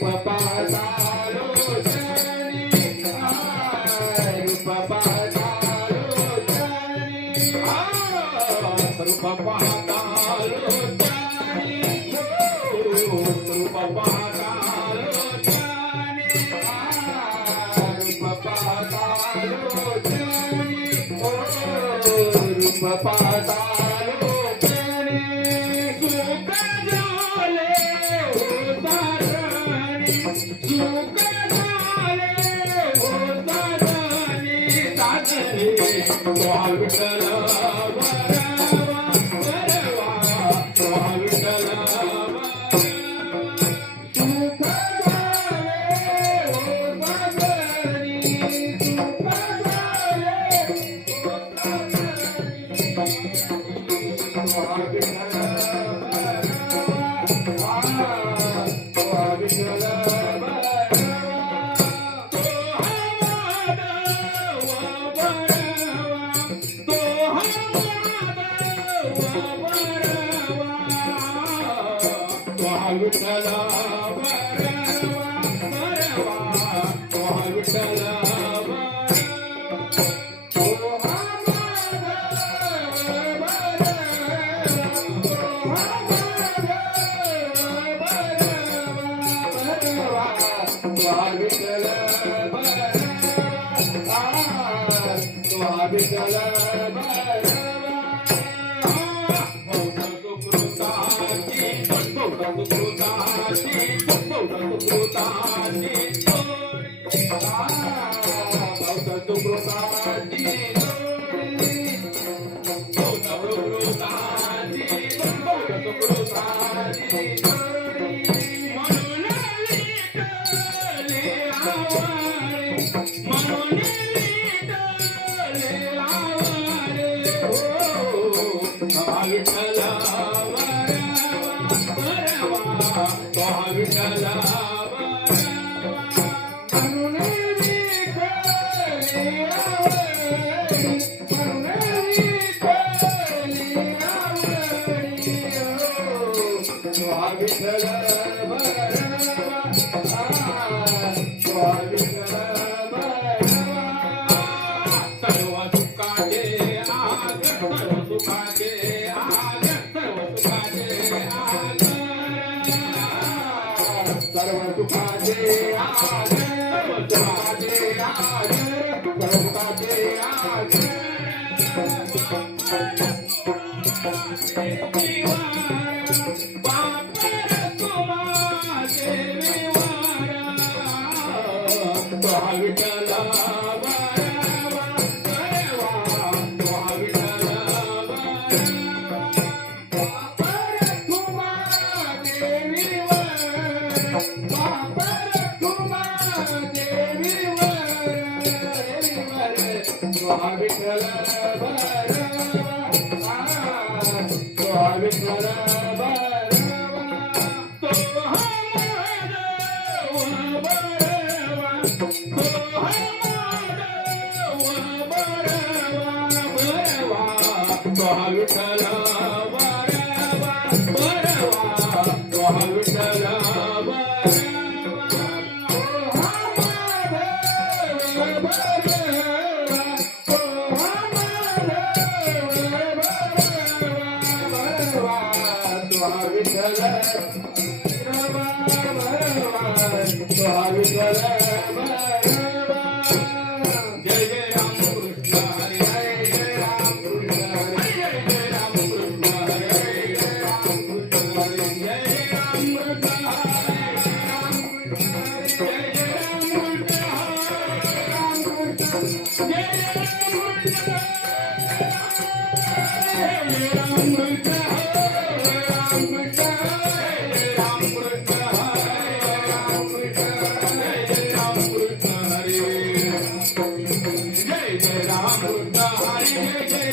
papá. Thank you. Santa Cruz, सर्व दुखा से आ Bahadur Khan.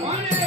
One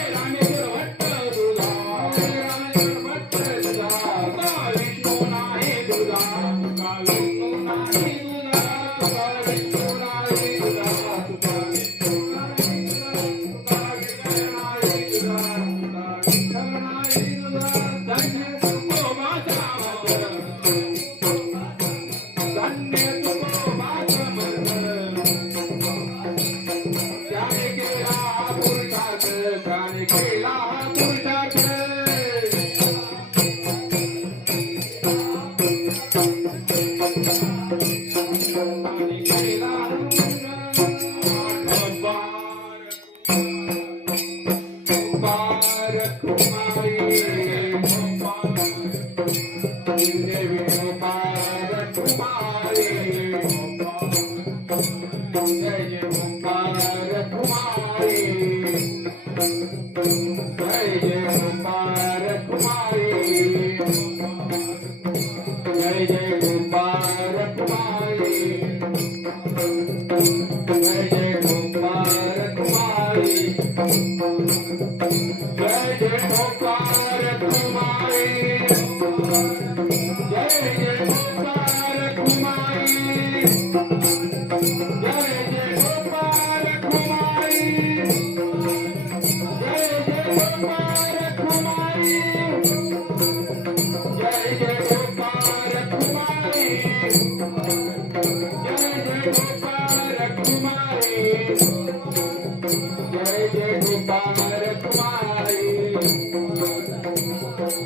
Amen.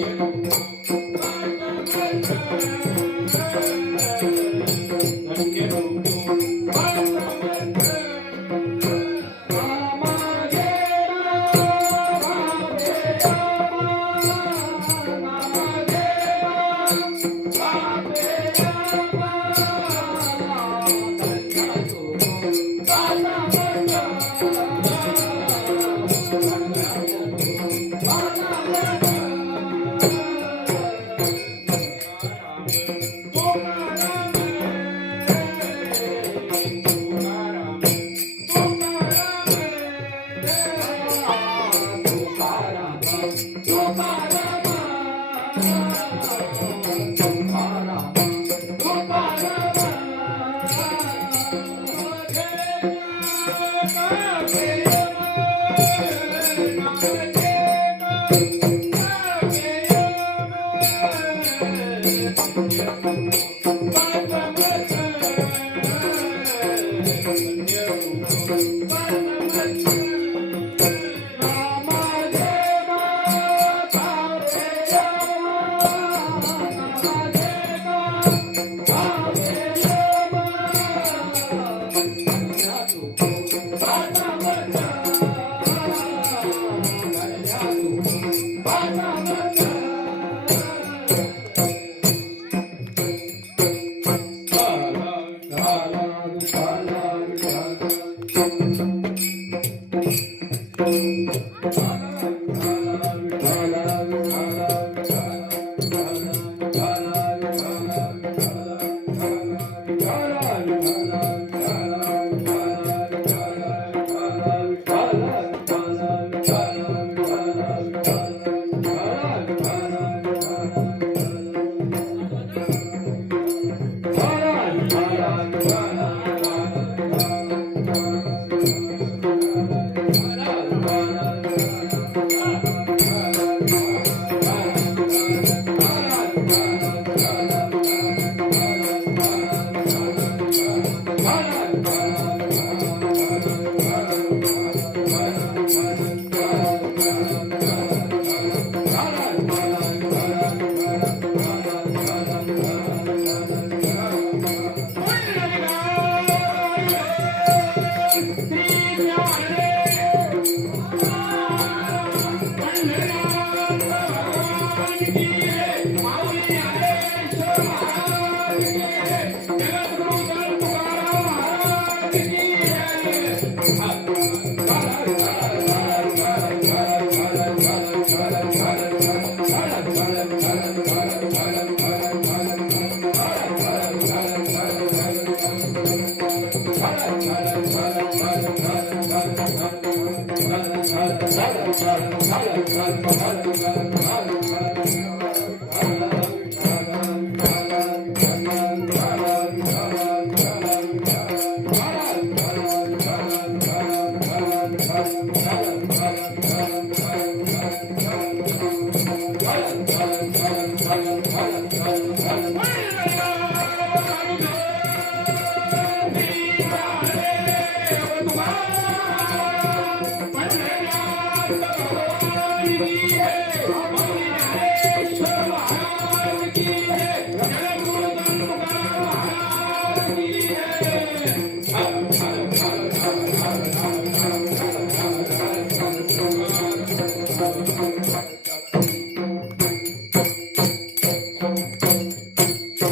そう。Bye. Thank you.